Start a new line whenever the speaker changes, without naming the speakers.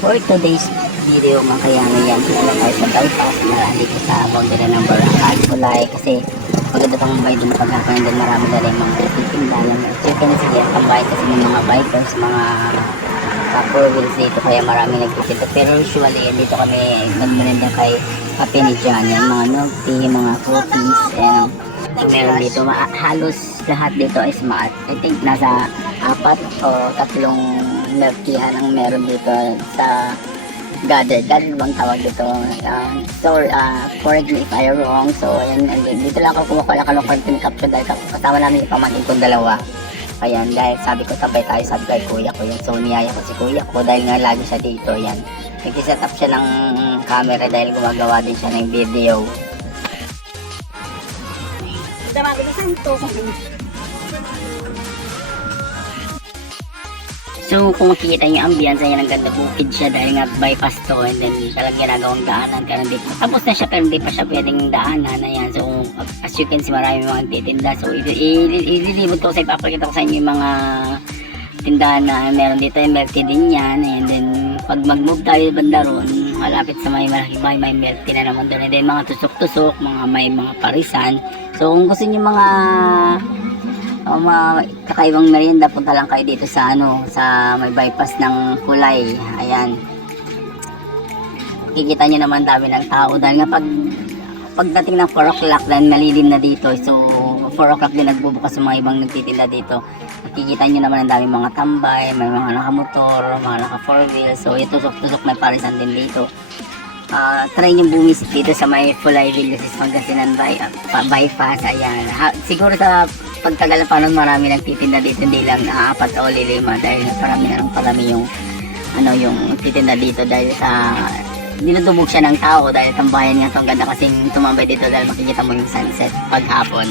for today's video mga kayano yan sila na tayo sa bypass na dito sa boundary ng Barangay Kulay kasi maganda pang bay dun paghapon din marami na rin mga at you can see yan tambay kasi ng mga bikers mga uh, four wheels dito kaya marami nagtitinda. Pero usually dito kami nagmerenda kay Papi ni John. Yan mga milk tea mga cookies and meron dito. Halos lahat dito is maat I think nasa apat o tatlong tea ang meron dito sa gathered. Gathered bang tawag dito? Um, so, uh, correct me if I'm wrong. So, ayan, dito lang ako kumukuha ng content capture dahil kas- kasama namin yung pamangkin kong dalawa. Ayan, dahil sabi ko sabay tayo sabi kay kuya ko yan. So, niyaya ko si kuya ko dahil nga lagi siya dito. Yan. Nag-set up siya ng camera dahil gumagawa din siya ng video.
Damago na santo.
So kung makikita niyo ang ambience, ayan ang ganda bukid siya dahil nga bypass to and then talagang ginagawang daanan ka dito. Tapos na siya pero hindi pa siya pwedeng daanan. Ayan, so as you can see marami mga titinda. So ililibot ko sa ipapakita ko sa inyo yung mga tindahan na meron dito yung tea din yan and then pag mag-move tayo banda ron malapit sa may malaki may, may tea na naman doon and then mga tusok-tusok mga may mga parisan so kung gusto niyo mga o mga kakaibang merienda, punta lang kayo dito sa ano, sa may bypass ng kulay. Ayan. Kikita nyo naman dami ng tao. Dahil nga pag pagdating ng 4 o'clock dahil malilim na dito so 4 o'clock din nagbubukas yung mga ibang nagtitinda dito. Makikita nyo naman ang daming mga tambay may mga nakamotor mga naka 4 wheels so ito tusok-tusok may parisan din dito. Ah, try nyo bumisit dito sa may Fulay Villages Pangasinan by, uh, bypass ayan. Ha, siguro sa pagtagal ng panahon marami nagtitinda dito hindi lang apat o lima dahil parami na parami yung ano yung titinda dito dahil sa dinudubog siya ng tao dahil tambayan nga to. Ang ganda kasing tumambay dito dahil makikita mo yung sunset paghapon